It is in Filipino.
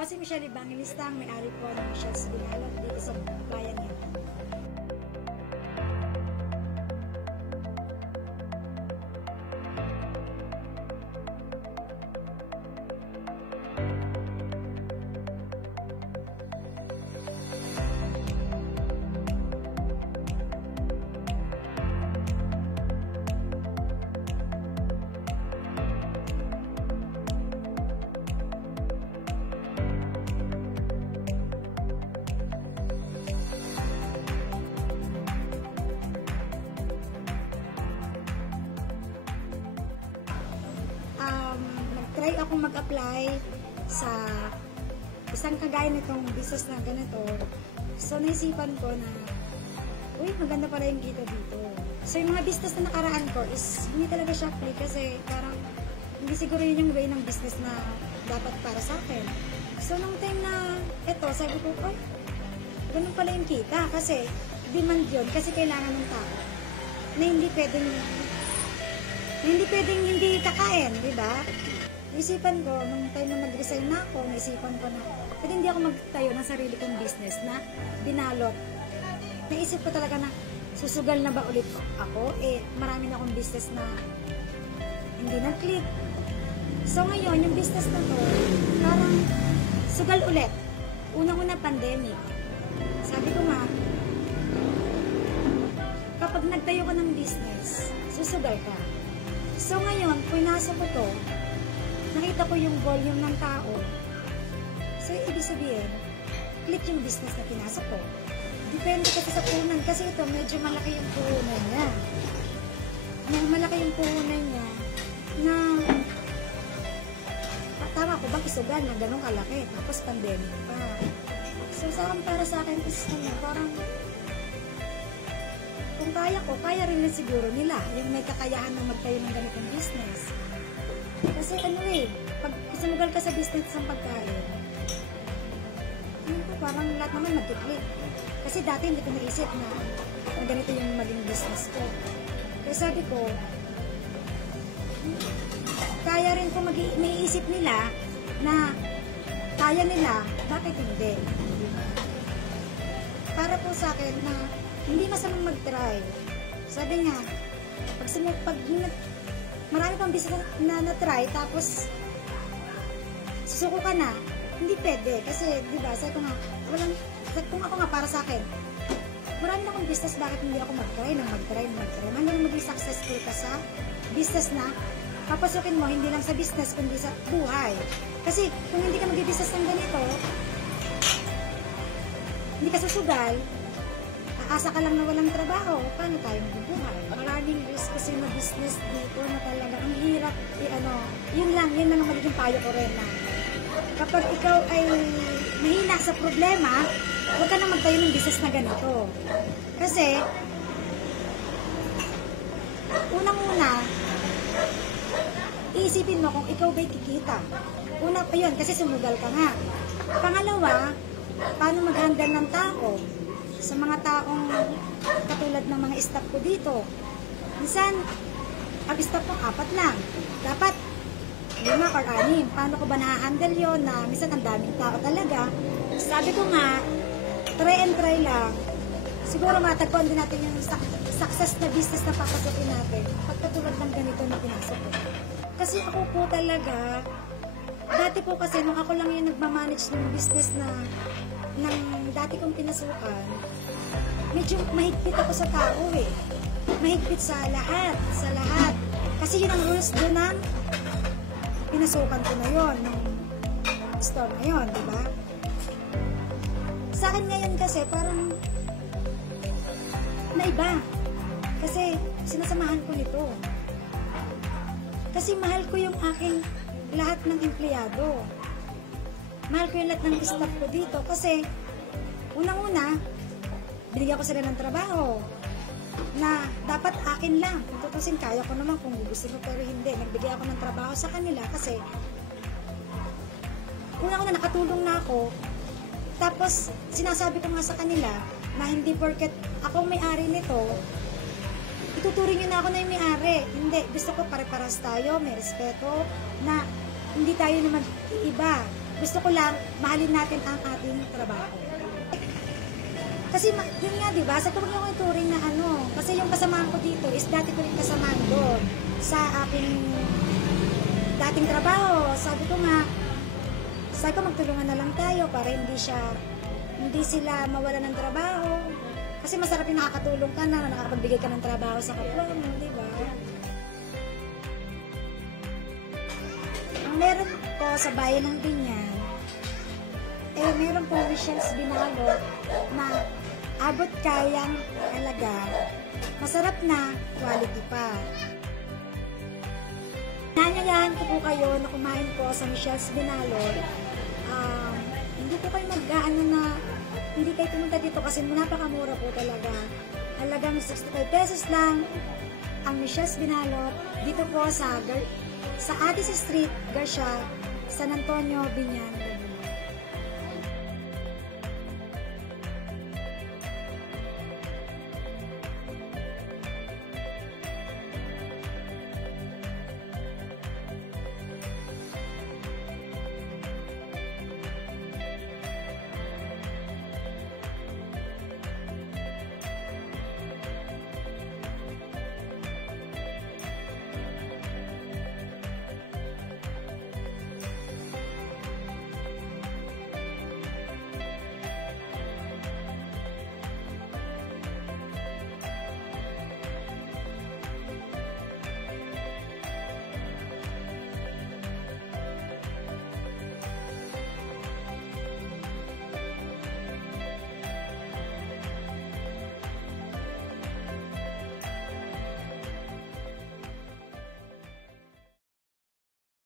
po si Michelle Evangelista, ang may-ari po ng Michelle's Binalot dito sa bayan niya. Nag-try akong mag-apply sa isang kagaya nitong business na ganito. So, naisipan ko na, uy, maganda pala yung kita dito. So, yung mga business na nakaraan ko is, hindi talaga siya click kasi parang, hindi siguro yun yung way ng business na dapat para sa akin. So, nung time na, eto, sabi ko, uy, ganun pala yung kita kasi, demand yun kasi kailangan ng tao na hindi pwedeng hindi kakain, di ba? Naisipan ko, nung time na mag-resign na ako, naisipan ko na, pwede hindi ako magtayo ng sarili kong business na binalot. Naisip ko talaga na, susugal na ba ulit ako? Marami na akong business na hindi na-click. So ngayon, yung business na to, parang sugal ulit. Unang-una pandemic. Sabi ko nga, kapag nagtayo ka ng business, susugal ka. So ngayon, pinasok ko to, nakita ko yung volume ng tao. So, ibig sabihin, click yung business na pinasok ko. Depende kasi sa puhunan. Kasi ito, medyo malaki yung puhunan niya. Malaki yung puhunan niya na tama ko bang isugan na ganun kalaki. Tapos pandemic pa. So, para sa akin is parang kung kaya ko, kaya rin siguro nila yung may kakayahan na magtayo ng ganitong business. Kasi pag sumugal ka sa business ng pagkain, parang lahat naman mag-click. Kasi dati hindi ko naisip na ganito yung maging business ko. Kaya sabi ko, kaya rin ko may-isip nila na kaya nila, bakit hindi? Para po sa akin na hindi masamang mag-try. Sabi nga, pag marami pang business na na-try, tapos susuko ka na, hindi pwede. Kasi, di ba, sabi ko nga, kung ako nga para sa akin, marami na akong business, bakit hindi ako mag-try. Hanggang maging successful ka sa business na papasukin mo, hindi lang sa business, kundi sa buhay. Kasi, kung hindi ka mag-business ng ganito, hindi ka susugal, asa ka lang na walang trabaho, paano tayo magbubuhay? Maraming risk kasi na business dito na talaga ang hirap, yun lang ang magiging payo ko rin na kapag ikaw ay mahina sa problema, huwag ka na magtayo ng business na ganito. Kasi, unang-una, iisipin mo kung ikaw ba'y kikita. Ayun, kasi sumugal ka nga. Pangalawa, paano mag-handle ng tao? Sa mga taong katulad ng mga staff ko dito. Minsan, ang staff ko 4 lang. Dapat 5 or 6. Paano ko ba na-handle yun na minsan ang daming tao talaga? Sabi ko nga, try and try lang. Siguro matagpuan din natin yung success na business na papasukin natin pag katulad ng ganito na pinasok ko. Kasi ako po talaga, dati po kasi nung ako lang yung nagmamanage ng business na ng dati kong pinasukan, medyo mahigpit ako sa tao mahigpit sa lahat, kasi yun ang rules doon ng pinasukan ko na yun, ng store na yun, diba? Sa akin ngayon kasi parang naiba, kasi sinasamahan ko nito, kasi mahal ko yung aking lahat ng empleyado. Mahal ko yung lahat ng staff ko dito kasi unang-una, binigyan ko sila ng trabaho na dapat akin lang. Kung tutusin, kaya ko naman kung gusto mo, pero hindi. Nagbigay ako ng trabaho sa kanila kasi unang-una nakatulong na ako. Tapos, sinasabi ko nga sa kanila na hindi porket ako may-ari nito, ituturing nyo na ako na yung may-ari. Hindi. Gusto ko pare-paras tayo, may respeto, na hindi tayo naman iiba. Gusto ko lang, mahalin natin ang ating trabaho. Kasi yun nga, di ba? Sa huwag niyo ko ituring na ano. Kasi yung kasamaan ko dito is dati ko rin kasamaan doon sa aking dating trabaho. Sabi ko magtulungan na lang tayo para hindi sila mawala ng trabaho. Kasi masarap yung nakakatulong ka na, nakakapagbigay ka ng trabaho sa kapwa mo, di ba? Ang meron po sa bayan ng Binyan, meron po Michelle's Binalot na abot kayang halaga, masarap na, quality pa. Nanyayahan ko po kayo na kumain po sa Michelle's Binalot. Hindi po kayo hindi kayo pumunta dito kasi napakamura po talaga. Halagang 65 pesos lang ang Michelle's Binalot dito po sa Atis Street, Garcia, San Antonio, Binyan.